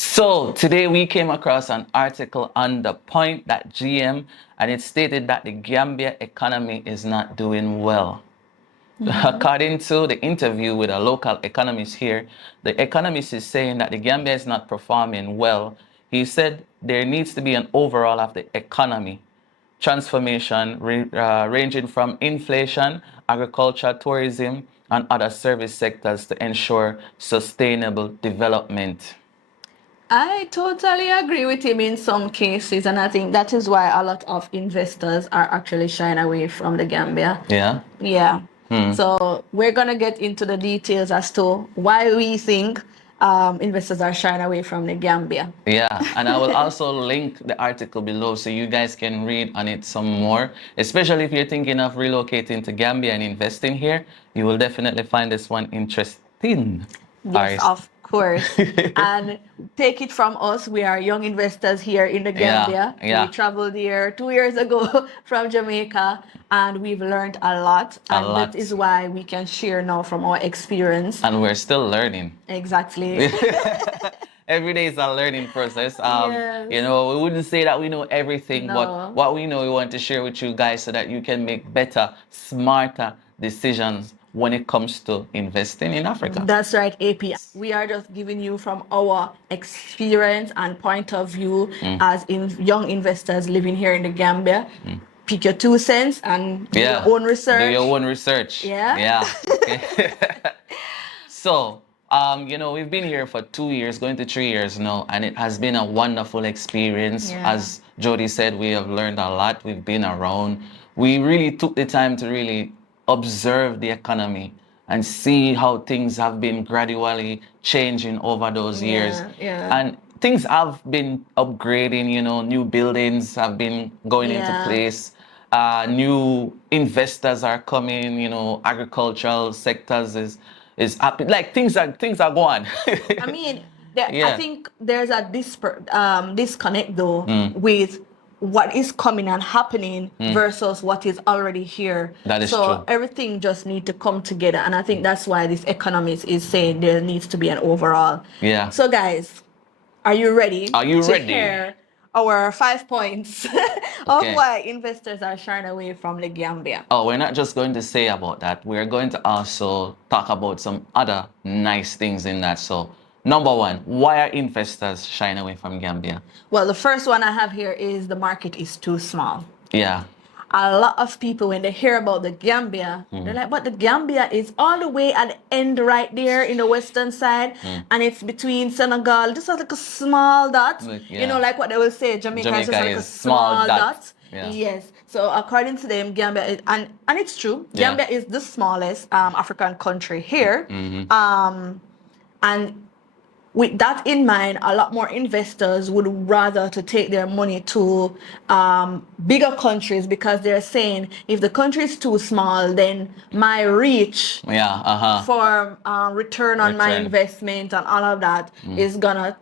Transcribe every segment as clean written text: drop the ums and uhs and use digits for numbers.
So today we came across an article on the point.gm, and it stated that the Gambia economy is not doing well. According to the interview with a local economist here, the economist is saying that the Gambia is not performing well. He said there needs to be an overhaul of the economy transformation ranging from inflation, agriculture, tourism, and other service sectors to ensure sustainable development. I totally agree with him in some cases, and I think that is why a lot of investors are actually shying away from the Gambia. Yeah. Yeah. So we're gonna get into the details as to why we think investors are shying away from the Gambia. Yeah, and I will also link the article below so you guys can read on it some more. Especially if you're thinking of relocating to Gambia and investing here, you will definitely find this one interesting. Yes, of course. And take it from us, we are young investors here in the Gambia. Yeah. We traveled here 2 years ago from Jamaica, and we've learned a lot. And that is why we can share now from our experience. And we're still learning. Exactly. Every day is a learning process. Yes. You know, we wouldn't say that we know everything, No. but what we know, we want to share with you guys so that you can make better, smarter decisions when it comes to investing in Africa. That's right, AP. We are just giving you from our experience and point of view as young investors living here in the Gambia. Pick your 2 cents and do your own research. Do your own research. Yeah. Yeah. Okay. So, you know, we've been here for 2 years, going to 3 years now, and it has been a wonderful experience. Yeah. As Jody said, we have learned a lot. We've been around. We really took the time to really observe the economy and see how things have been gradually changing over those years. Yeah. And things have been upgrading, you know, new buildings have been going into place. New investors are coming, you know, agricultural sectors is happy. Like things are going. I mean, I think there's a disconnect though with what is coming and happening versus what is already here. That is so true. Everything just need to come together, and I think that's why this economist is saying there needs to be an overall. Yeah. So guys, are you ready? Are you to ready? Hear our 5 points of why investors are shying away from the Gambia? Oh, we're not just going to say about that. We're going to also talk about some other nice things in that. So, number one, why are investors shying away from Gambia? Well, the first one I have here is the market is too small. Yeah. A lot of people, when they hear about the Gambia, they're like, but the Gambia is all the way at the end right there in the western side, and it's between Senegal, just like a small dot. You know, like what they will say, Jamaica is just like a small dot. Yeah. Yes. So according to them, Gambia is, and it's true, Gambia is the smallest African country here. And with that in mind, a lot more investors would rather to take their money to bigger countries, because they're saying if the country is too small, then my reach for return on my investment and all of that is gonna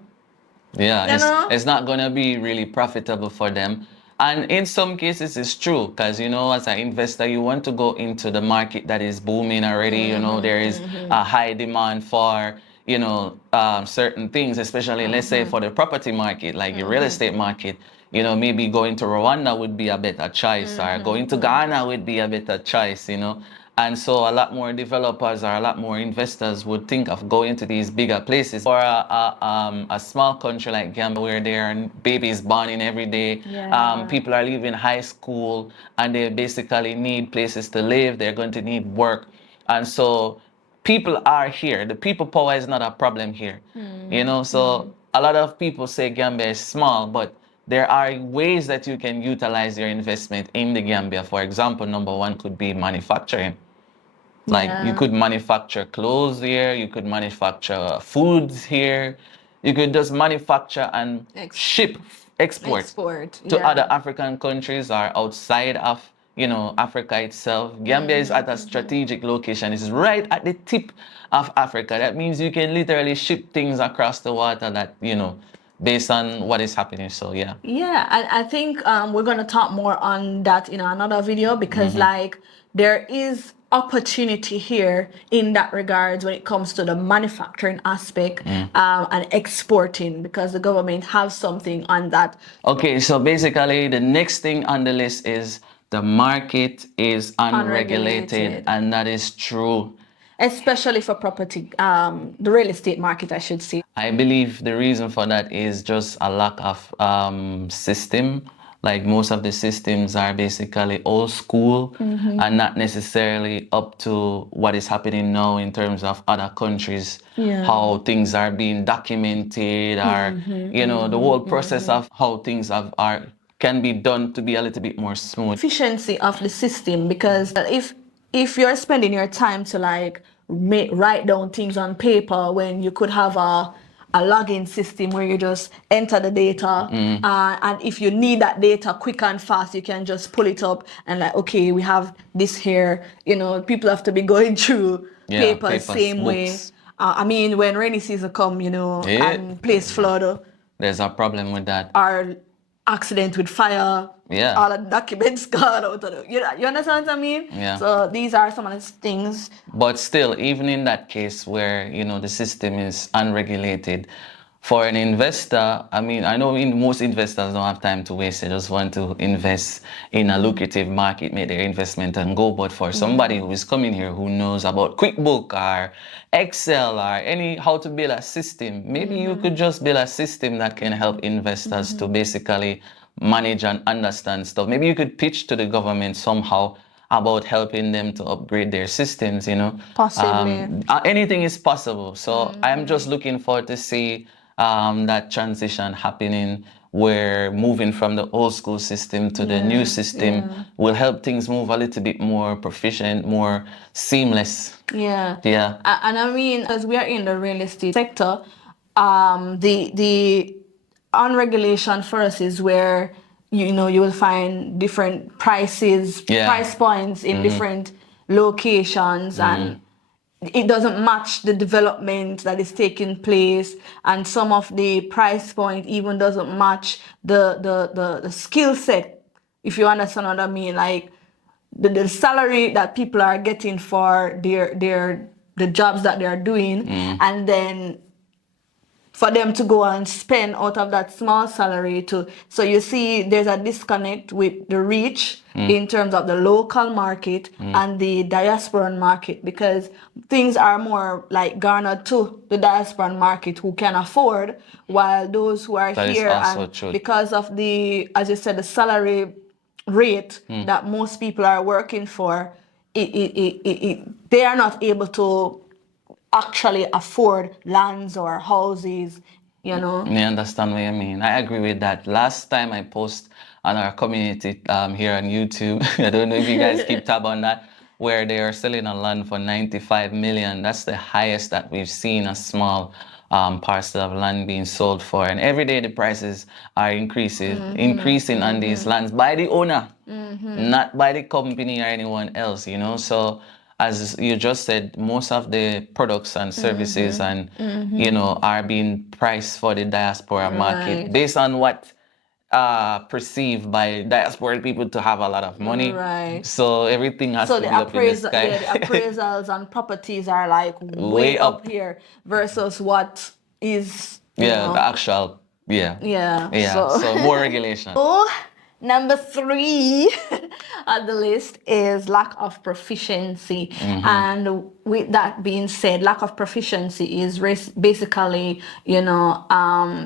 it's not gonna be really profitable for them. And in some cases, it's true, because, you know, as an investor, you want to go into the market that is booming already. You know, there is a high demand for, you know, certain things, especially, let's say, for the property market, like the real estate market. You know, maybe going to Rwanda would be a better choice, or going to Ghana would be a better choice, you know. And so a lot more developers or a lot more investors would think of going to these bigger places. For a small country like Gambia, where there are babies born in every day, people are leaving high school, and they basically need places to live. They're going to need work. And so people are here. The people power is not a problem here. You know, so a lot of people say Gambia is small, but there are ways that you can utilize your investment in the Gambia. For example, number one could be manufacturing. Like you could manufacture clothes here, you could manufacture foods here, you could just manufacture and export to other African countries or outside of, you know, Africa itself. Gambia is at a strategic location. It's right at the tip of Africa. That means you can literally ship things across the water that, you know, based on what is happening. So yeah. Yeah, I think we're gonna talk more on that in another video because like there is opportunity here in that regards when it comes to the manufacturing aspect and exporting because the government has something on that. Okay, so basically the next thing on the list is the market is unregulated. And that is true. Especially for property, the real estate market, I should say. I believe the reason for that is just a lack of system. Like most of the systems are basically old school and not necessarily up to what is happening now in terms of other countries, how things are being documented, or you know, the whole process of how things are can be done to be a little bit more smooth. Efficiency of the system, because if you're spending your time to like write down things on paper when you could have a login system where you just enter the data and if you need that data quick and fast, you can just pull it up and like, okay, we have this here. You know, people have to be going through papers same books. way. I mean, when rainy season come, you know, and place flood, there's a problem with that. Or accident with fire, all the documents gone out of the, you understand what I mean? So these are some of the things. But still, even in that case where, you know, the system is unregulated, for an investor, I mean, I know most investors don't have time to waste. They just want to invest in a lucrative market, make their investment and go. But for somebody who is coming here who knows about QuickBook or Excel or how to build a system, maybe you could just build a system that can help investors to basically manage and understand stuff. Maybe you could pitch to the government somehow about helping them to upgrade their systems, you know. Possibly. Anything is possible. So I'm just looking forward to see that transition happening where moving from the old school system to the new system will help things move a little bit more proficient, more seamless. And I mean, as we are in the real estate sector, the unregulation for us is where you know you will find different prices, price points in different locations, and it doesn't match the development that is taking place, and some of the price point even doesn't match the skill set, if you understand what I mean. Like the salary that people are getting for the jobs that they are doing, and then for them to go and spend out of that small salary so you see there's a disconnect with the reach in terms of the local market and the diasporan market, because things are more like garnered to the diasporan market who can afford, while those who are here, and because of the, as you said, the salary rate that most people are working for, they are not able to actually afford lands or houses, you know. I understand what you mean. I agree with that. Last time I post on our community here on YouTube, I don't know if you guys keep tab on that, where they are selling a land for 95 million. That's the highest that we've seen a small parcel of land being sold for. And every day the prices are increasing on these lands by the owner, not by the company or anyone else, you know. So as you just said, most of the products and services and you know are being priced for the diaspora market based on what perceived by diaspora people to have a lot of money. So everything has to be up in the sky. The appraisals on properties are like way up here versus what is the actual so more regulation. Number 3 on the list is lack of proficiency. And with that being said, lack of proficiency is basically, you know,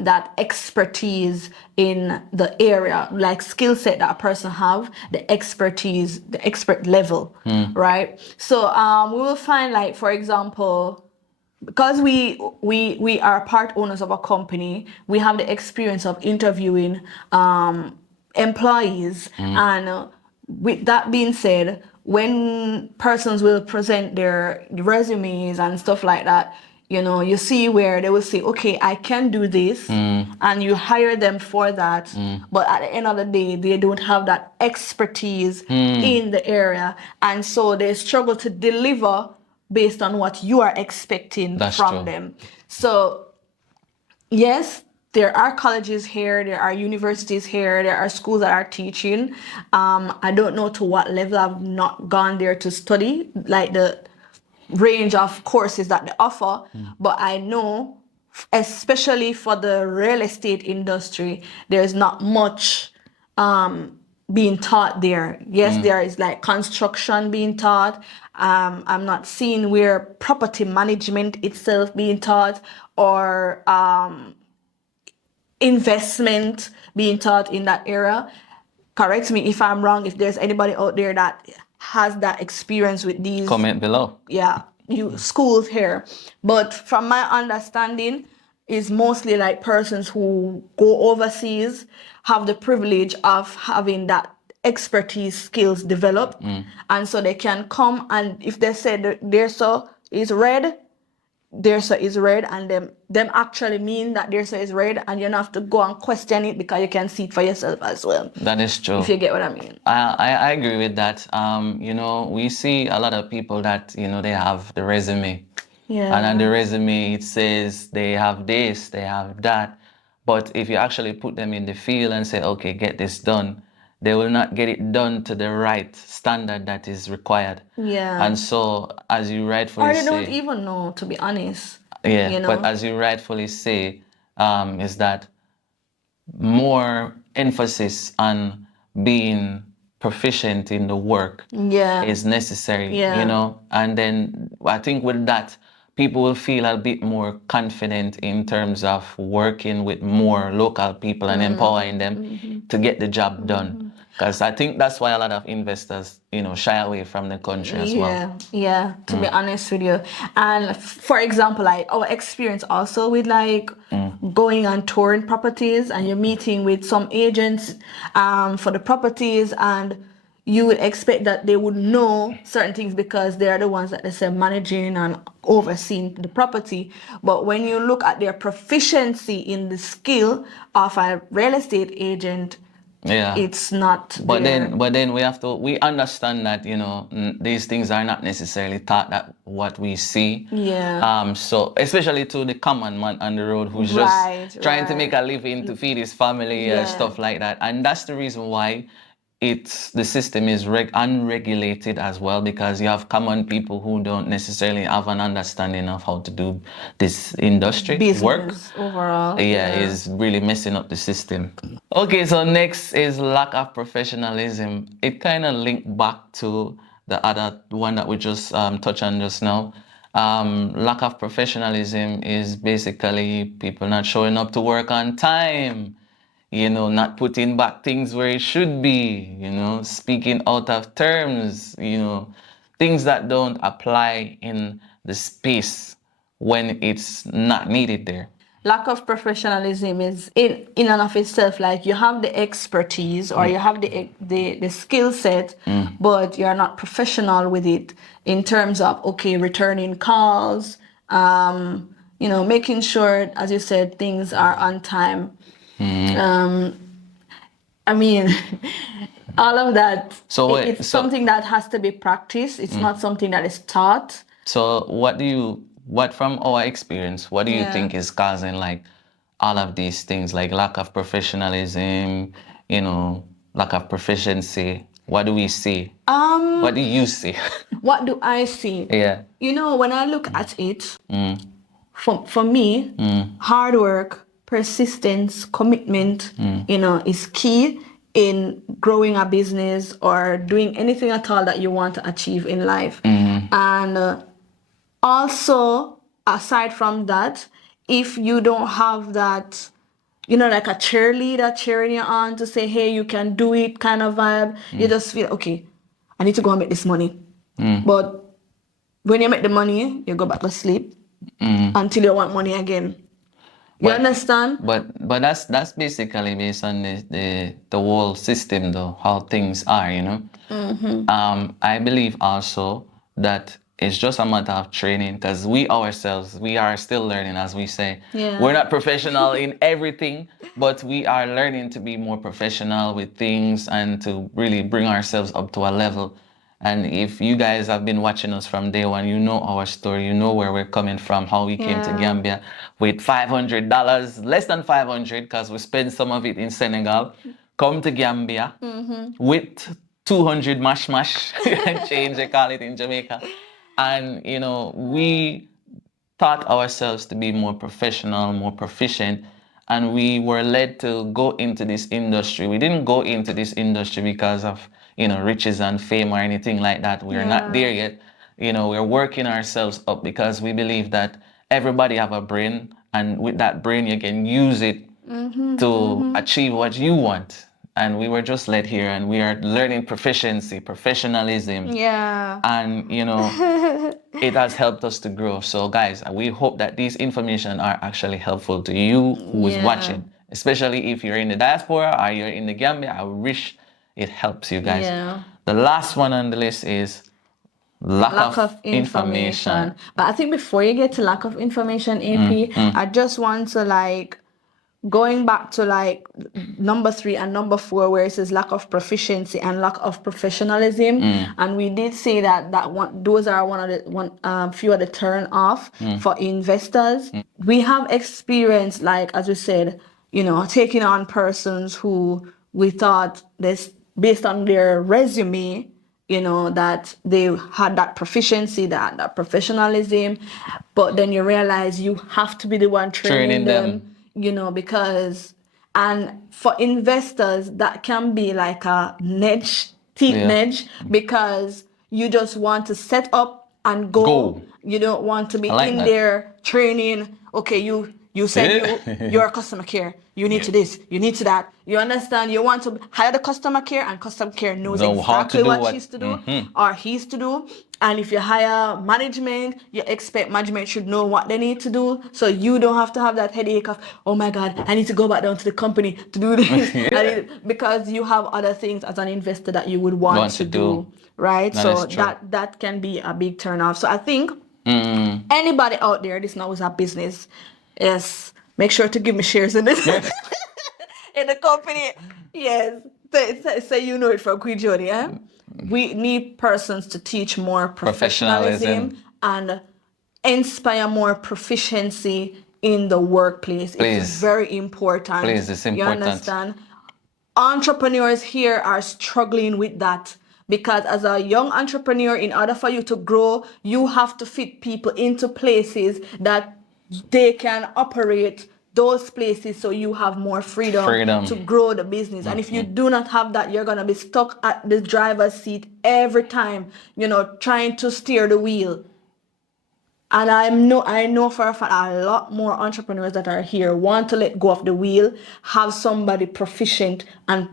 that expertise in the area, like skill set that a person have, the expertise, the expert level, right? So we will find, like, for example, because we are part owners of a company, we have the experience of interviewing employees, and with that being said, when persons will present their resumes and stuff like that, you know, you see where they will say, okay, I can do this, and you hire them for that, but at the end of the day, they don't have that expertise in the area, and so they struggle to deliver based on what you are expecting from them. So yes, there are colleges here, there are universities here, there are schools that are teaching. I don't know to what level. I've not gone there to study like the range of courses that they offer, but I know, especially for the real estate industry, there's not much being taught there. Yes, there is like construction being taught. I'm not seeing where property management itself being taught, or investment being taught in that era. Correct me if I'm wrong, if there's anybody out there that has that experience with these Comment below. schools here. But from my understanding, is mostly like persons who go overseas have the privilege of having that expertise skills developed, and so they can come, and if they say that their so is red, their so is red, and them actually mean that their so is red, and you don't have to go and question it because you can see it for yourself as well. That is true. If you get what I mean. I agree with that. You know, we see a lot of people that, you know, they have the resume. Yeah. And on the resume, it says they have this, they have that. But if you actually put them in the field and say, okay, get this done, they will not get it done to the right standard that is required. Yeah. And so, as you rightfully Or they say... don't even know, to be honest. Yeah, you know? But as you rightfully say, is that more emphasis on being proficient in the work is necessary, you know? And then I think with that, people will feel a bit more confident in terms of working with more local people and empowering them to get the job done. Because I think that's why a lot of investors, you know, shy away from the country as well. Yeah, to be honest with you. And for example, like our experience also with like going on touring properties, and you're meeting with some agents for the properties, and you would expect that they would know certain things because they are the ones that they say managing and overseeing the property. But when you look at their proficiency in the skill of a real estate agent, it's not but there. then we understand that, you know, these things are not necessarily taught that what we see. So especially to the common man on the road who's just trying to make a living to feed his family and stuff like that. And that's the reason why the system is unregulated as well, because you have common people who don't necessarily have an understanding of how to do this industry work overall. Is really messing up the system. Okay, so next is lack of professionalism. It kind of linked back to the other one that we just touched on just now. Lack of professionalism is basically people not showing up to work on time, you know, not putting back things where it should be, you know, speaking out of terms, you know, things that don't apply in the space when it's not needed there. Lack of professionalism is in and of itself, like you have the expertise or you have the skill set, but you're not professional with it in terms of, okay, returning calls, you know, making sure, as you said, things are on time. I mean, all of that, it's something that has to be practiced. It's not something that is taught. So what from our experience, what do you think is causing like all of these things, like lack of professionalism, you know, lack of proficiency? What do we see? What do you see? What do I see? Yeah. You know, when I look at it, for me, hard work, persistence, commitment, you know, is key in growing a business or doing anything at all that you want to achieve in life. And also, aside from that, if you don't have that, you know, like a cheerleader cheering you on to say, hey, you can do it kind of vibe, you just feel, okay, I need to go and make this money. But when you make the money, you go back to sleep until you want money again. You understand? But that's basically based on the whole system, though, how things are, you know. I believe also that it's just a matter of training, because we ourselves, we are still learning, as we say. We're not professional in everything, but we are learning to be more professional with things and to really bring ourselves up to a level. And if you guys have been watching us from day one, you know our story, you know where we're coming from, how we came to Gambia with $500, less than 500, because we spent some of it in Senegal. Come to Gambia with 200 mash mash change, they call it in Jamaica. And, you know, we taught ourselves to be more professional, more proficient, and we were led to go into this industry. We didn't go into this industry because of, you know, riches and fame or anything like that. We're not there yet. You know, we're working ourselves up because we believe that everybody have a brain, and with that brain you can use it to achieve what you want. And we were just led here, and we are learning proficiency, professionalism. And, you know, it has helped us to grow. So guys, we hope that these information are actually helpful to you who is watching, especially if you're in the diaspora or you're in the Gambia. I wish it helps you guys. The last one on the list is lack of information. But I think before you get to lack of information, AP, I just want to like going back to like number 3 and number 4, where it says lack of proficiency and lack of professionalism, and we did say that those are few of the turn off for investors. We have experienced, like as we said, you know, taking on persons who we thought this based on their resume, you know, that they had that proficiency, that professionalism, but then you realize you have to be the one training them. You know, because, and for investors, that can be like a nudge, because you just want to set up and go. You don't want to be in there training. Okay, you said you're a customer care. You need to this, you need to that. You understand? You want to hire the customer care, and customer care knows exactly what she's to do or he's to do. And if you hire management, you expect management should know what they need to do. So you don't have to have that headache of, oh my God, I need to go back down to the company to do this. Because you have other things as an investor that you would want to do. Right? So that can be a big turnoff. So I think anybody out there, this now is a business. Yes. Make sure to give me shares in this. In the company. Yes. So you know it from Queen Jody, eh? We need persons to teach more professionalism and inspire more proficiency in the workplace. It's very important. Please, it's important. You understand? Entrepreneurs here are struggling with that, because as a young entrepreneur, in order for you to grow, you have to fit people into places that they can operate those places, so you have more freedom to grow the business. And if you do not have that, you're going to be stuck at the driver's seat every time, you know, trying to steer the wheel. And I know for a fact a lot more entrepreneurs that are here want to let go of the wheel, have somebody proficient and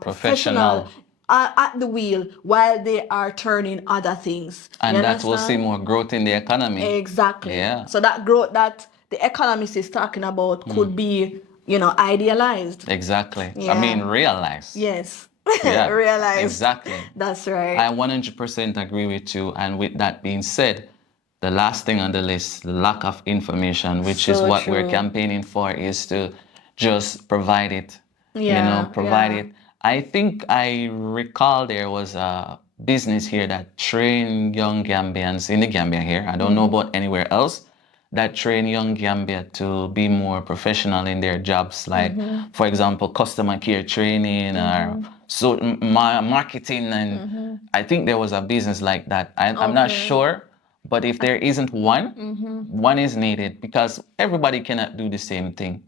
professional at the wheel while they are turning other things. And that will see more growth in the economy. Exactly. Yeah. So that growth that the economist is talking about could be, you know, idealized. Exactly. Yeah. I mean, realized. Yes. Yeah. Realized. Exactly. That's right. I 100% agree with you. And with that being said, the last thing on the list, the lack of information, which is what we're campaigning for, is to just provide it. Yeah. You know, provide it. I think I recall there was a business here that trained young Gambians in the Gambia here. I don't know about anywhere else, that train young Gambia to be more professional in their jobs. Like, for example, customer care training or marketing. And I think there was a business like that. I'm not sure. But if there isn't one, one is needed, because everybody cannot do the same thing.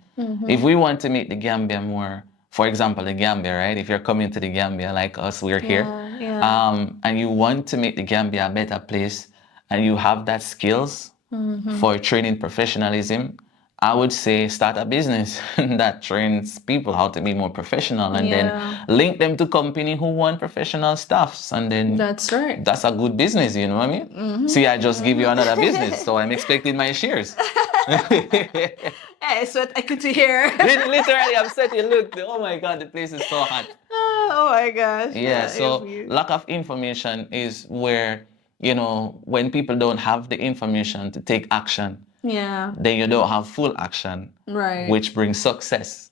If we want to make the Gambia more, for example, the Gambia, right? If you're coming to the Gambia like us, we're here, and you want to make the Gambia a better place, and you have that skills for training professionalism, I would say start a business that trains people how to be more professional, and then link them to company who want professional staffs, and then that's right. That's a good business, you know what I mean? See, I just give you another business, so I'm expecting my shares. Hey, sweat equity here. Literally, I'm setting. Look, oh my God, the place is so hot. Oh my gosh. Yeah, so lack of information is where, you know, when people don't have the information to take action, then you don't have full action, which brings success.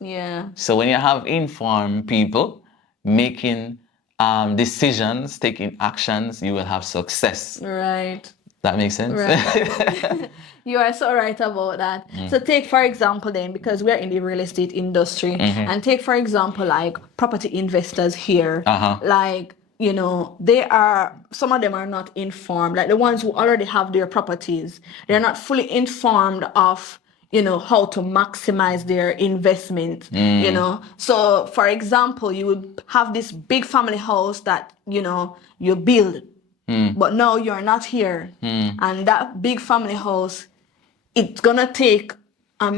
So when you have informed people making decisions, taking actions, you will have success. Right. That makes sense? Right. You are so right about that. So take for example then, because we're in the real estate industry, and take for example like property investors here, like, you know, some of them are not informed, like the ones who already have their properties, they're not fully informed of, you know, how to maximize their investment, you know. So for example, you would have this big family house that, you know, you build, but now you're not here, and that big family house, it's gonna take A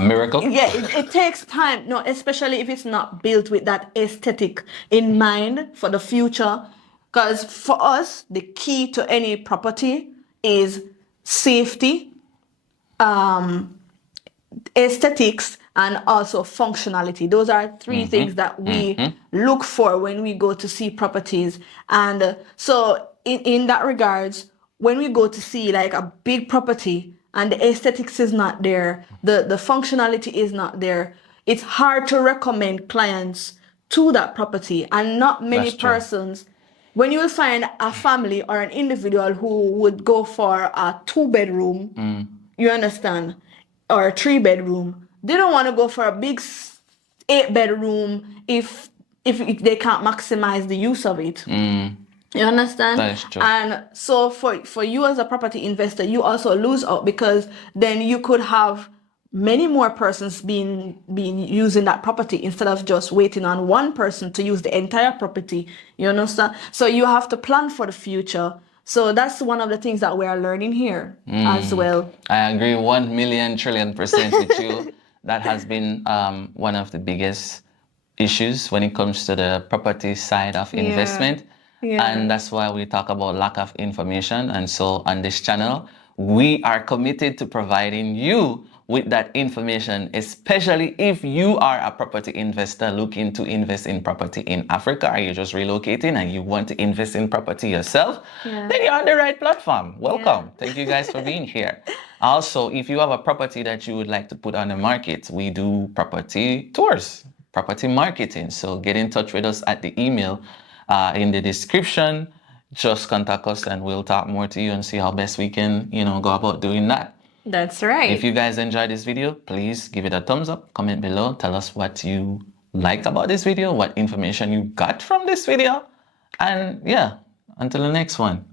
miracle? yeah, it takes time, no, especially if it's not built with that aesthetic in mind for the future. Because for us, the key to any property is safety, aesthetics, and also functionality. Those are three things that we look for when we go to see properties. And so in that regards, when we go to see like a big property and the aesthetics is not there, the functionality is not there, it's hard to recommend clients to that property. And not many persons, when you will find a family or an individual who would go for a 2-bedroom, you understand, or a 3-bedroom, they don't want to go for a big 8-bedroom if they can't maximize the use of it. You understand? That is true. And so for you as a property investor, you also lose out, because then you could have many more persons being using that property instead of just waiting on one person to use the entire property. You understand? So you have to plan for the future. So that's one of the things that we are learning here as well. I agree 1,000,000,000,000,000% with you. That has been one of the biggest issues when it comes to the property side of investment. And that's why we talk about lack of information. And so on this channel, we are committed to providing you with that information, especially if you are a property investor looking to invest in property in Africa, or you're just relocating and you want to invest in property yourself, then you're on the right platform. Welcome. Thank you guys for being here. Also, if you have a property that you would like to put on the market, we do property tours, property marketing. So get in touch with us at the email in the description. Just contact us and we'll talk more to you and see how best we can, you know, go about doing that. That's right. If you guys enjoyed this video, please give it a thumbs up, comment below, tell us what you liked about this video, what information you got from this video. And yeah, until the next one.